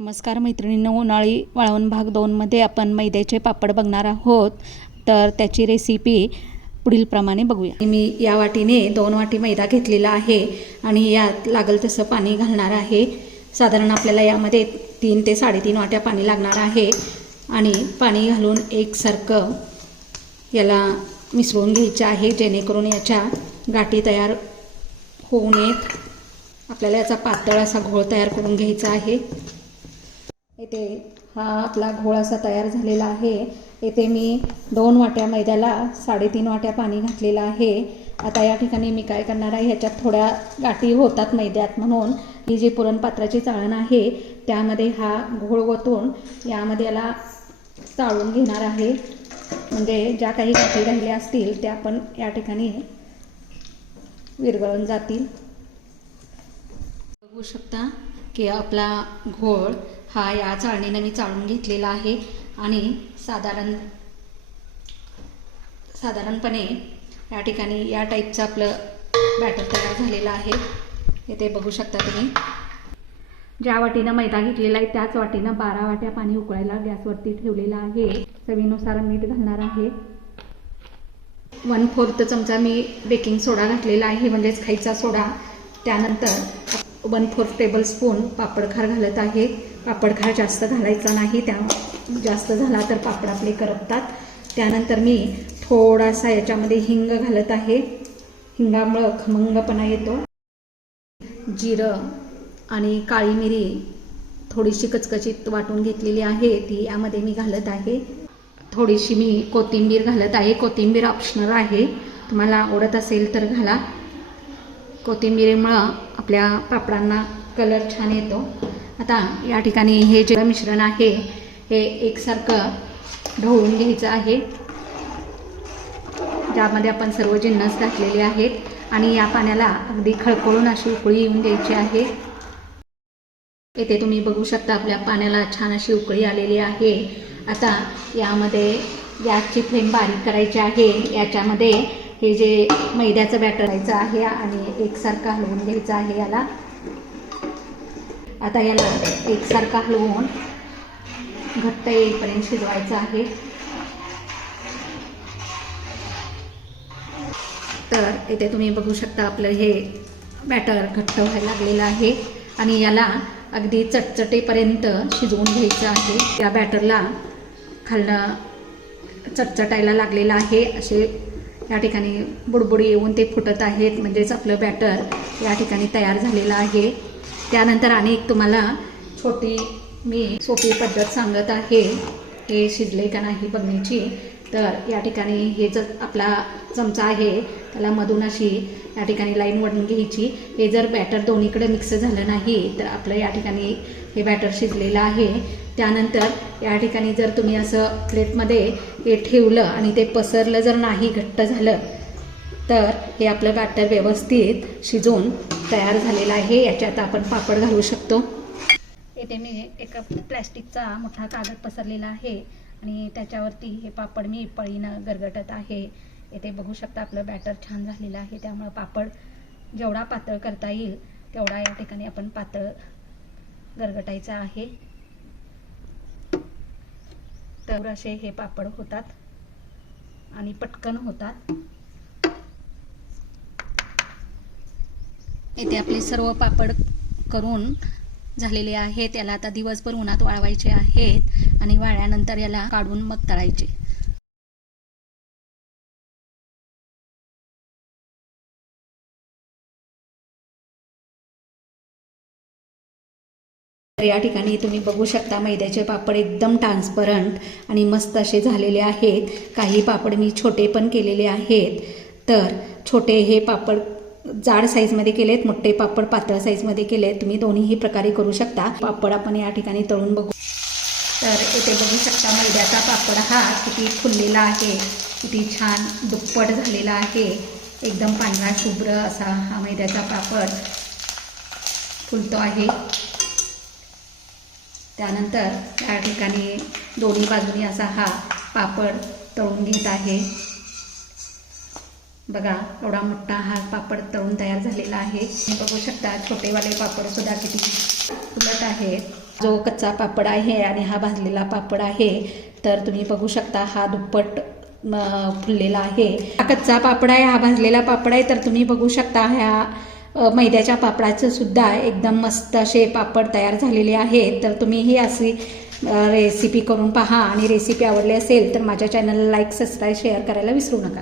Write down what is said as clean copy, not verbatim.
नमस्कार मैत्रिणींनो, उन्हाळी वाळवण भाग 2मध्ये आपण मैद्याचे पापड बघणार आहोत. तर त्याची रेसिपी पुढील प्रमाणे बघूया. मी या वाटीने 2 वाटी मैदा घेतलेला आहे आणि यात लागल तसं पाणी घालणार आहे. साधारण आपल्याला यामध्ये 3 ते 3.5 वाट्या पाणी लागणार आहे आणि पाणी घालून एकसारखं याला मिसळून घ्यायचं आहे, जेणेकरून याच्या गाठी तयार होऊ नयेत. आपल्याला याचा पातळ असा घोळ तयार करून घ्यायचा आहे. इथे हा आपला घोळ असा तयार झालेला आहे. इथे मी 2 वाट्या मैद्याला 3.5 वाट्या पाणी घातलेलं आहे. आता या ठिकाणी मी काय करणार आहे, ह्याच्यात थोड्या गाठी होतात मैद्यात, म्हणून ही जी पुरणपात्राची चाळण आहे त्यामध्ये हा घोळ ओतून यामध्ये याला चाळून घेणार आहे. म्हणजे ज्या काही गाठी राहिल्या असतील त्या आपण या ठिकाणी विरघळून जातील. बघू शकता की आपला घोळ हा या चाळणीने मी चाळून घेतलेला आहे आणि साधारणपणे या ठिकाणी या टाईपचं आपलं बॅटर तयार झालेलं आहे. इथे बघू शकता तुम्ही. ज्या वाटीनं मैदा घेतलेला आहे त्याच वाटीनं 12 वाट्या पाणी उकळायला गॅसवरती ठेवलेलं आहे. चवीनुसार मीठ घालणार आहे. 1/4 चमचा मी बेकिंग सोडा घातलेला आहे, म्हणजेच खायचा सोडा. त्यानंतर 1/4 टेबलस्पून पापडखार घालत आहे. पापडखार जास्त घालायचा नाही, त्या जास्त झाला तर पापड आपले करपतात. त्यानंतर मी थोडासा याच्यामध्ये हिंग घालत आहे. हिंगामुळं खमंगपणा येतो. जिरं आणि काळी मिरी थोडीशी कचकचीत वाटून घेतलेली आहे, ती यामध्ये मी घालत आहे. थोडीशी मी कोथिंबीर घालत आहे. कोथिंबीर ऑप्शनल आहे, तुम्हाला आवडत असेल तर घाला. कोथिंबीरीमुळं आपल्या पापडांना कलर छान येतो. आता या ठिकाणी हे जे मिश्रण आहे हे एकसारखं ढवळून घ्यायचं आहे, ज्यामध्ये आपण सर्व जिन्नस घातलेले आहेत आणि या पाण्याला अगदी खळखळून अशी उकळी येऊन द्यायची आहे. येथे तुम्ही बघू शकता आपल्या पाण्याला छान अशी उकळी आलेली आहे. आता यामध्ये गॅसची फ्लेम बारीक करायची आहे. याच्यामध्ये हे जे मैद्याचं बॅटर करायचं आहे आणि एकसारखं हलवून घ्यायचं आहे याला. आता याला एकसारखं हलवून घट्ट येईपर्यंत शिजवायचं आहे. तर इथे तुम्ही बघू शकता आपलं हे बॅटर घट्ट व्हायला लागलेलं आहे आणि याला अगदी चटचटेपर्यंत शिजवून घ्यायचं आहे. या बॅटरला खालनं चटचटायला लागलेलं आहे. असे या ठिकाणी बुडबुडी येऊन ते फुटत आहेत, म्हणजेच आपलं बॅटर या ठिकाणी तयार झालेलं आहे. त्यानंतर अनेक तुम्हाला छोटी मी सोपी पद्धत सांगत आहे हे शिजले का नाही बघण्याची. तर या ठिकाणी हे जर आपला चमचा आहे त्याला मधून अशी या ठिकाणी लाईन वळून घ्यायची. हे जर बॅटर दोन्हीकडे मिक्स झालं नाही तर आपलं या ठिकाणी हे बॅटर शिजलेलं आहे. त्यानंतर या ठिकाणी जर तुम्ही असं प्लेटमध्ये हे ठेवलं आणि ते पसरलं जर नाही, घट्ट झालं, तर हे आपलं बॅटर व्यवस्थित शिजून तयार झालेलं आहे. याच्यात आपण पापड घालू शकतो. इथे मी एका प्लॅस्टिकचा मोठा कागद पसरलेला आहे आणि त्याच्यावरती हे पापड मी पळीनं गरगटत आहे. इथे बघू शकता आपलं बॅटर छान झालेलं आहे, त्यामुळे पापड जेवढा पातळ करता येईल तेवढा या ठिकाणी आपण पातळ गरगटायचा आहे. तर असे हे पापड होतात आणि पटकन होतात. इथे आपले सर्व पापड करून झालेले आहेत. त्याला आता दिवसभर उन्हात वाळवायचे आहेत आणि वाळल्यानंतर याला काढून मग तळायचे. या ठिकाणी तुम्ही बघू शकता मैद्याचे पापड एकदम ट्रान्सपरंट आणि मस्त असे झालेले आहेत. काही पापड मी छोटे पण केलेले आहेत. तर छोटे हे पापड जाड साईजमध्ये केलेत, मोठे पापड पातळ साईजमध्ये केलेत. तुम्ही दोन्हीही प्रकारे करू शकता. पापड आपण या ठिकाणी तळून बघू. तर इथे बघू शकता मैद्याचा पापड हा किती फुललेला आहे, किती छान दुप्पट झालेला आहे. एकदम पांढरा शुभ्र असा हा मैद्याचा पापड फुलतो आहे. त्यानंतर या ठिकाणी दोन्ही बाजूनी असा हा पापड तळून घेत आहे. बघा एवढा मोठा हा पापड तळून तयार झालेला आहे. तुम्ही बघू शकता छोटेवाले पापड सुद्धा किती फुलत आहेत. जो कच्चा पापड आहे आणि हा भाजलेला पापड आहे तर तुम्ही बघू शकता हा दुप्पट फुललेला आहे. हा कच्चा पापड आहे, हा भाजलेला पापड आहे. तर तुम्ही बघू शकता ह्या मैद्याच्या पापडाचं सुद्धा एकदम मस्त असे पापड तयार झालेले आहेत. तर तुम्हीही अशी रेसिपी करून पहा आणि रेसिपी आवडली असेल तर माझ्या चॅनलला लाईक, सबस्क्राईब, शेअर करायला विसरू नका.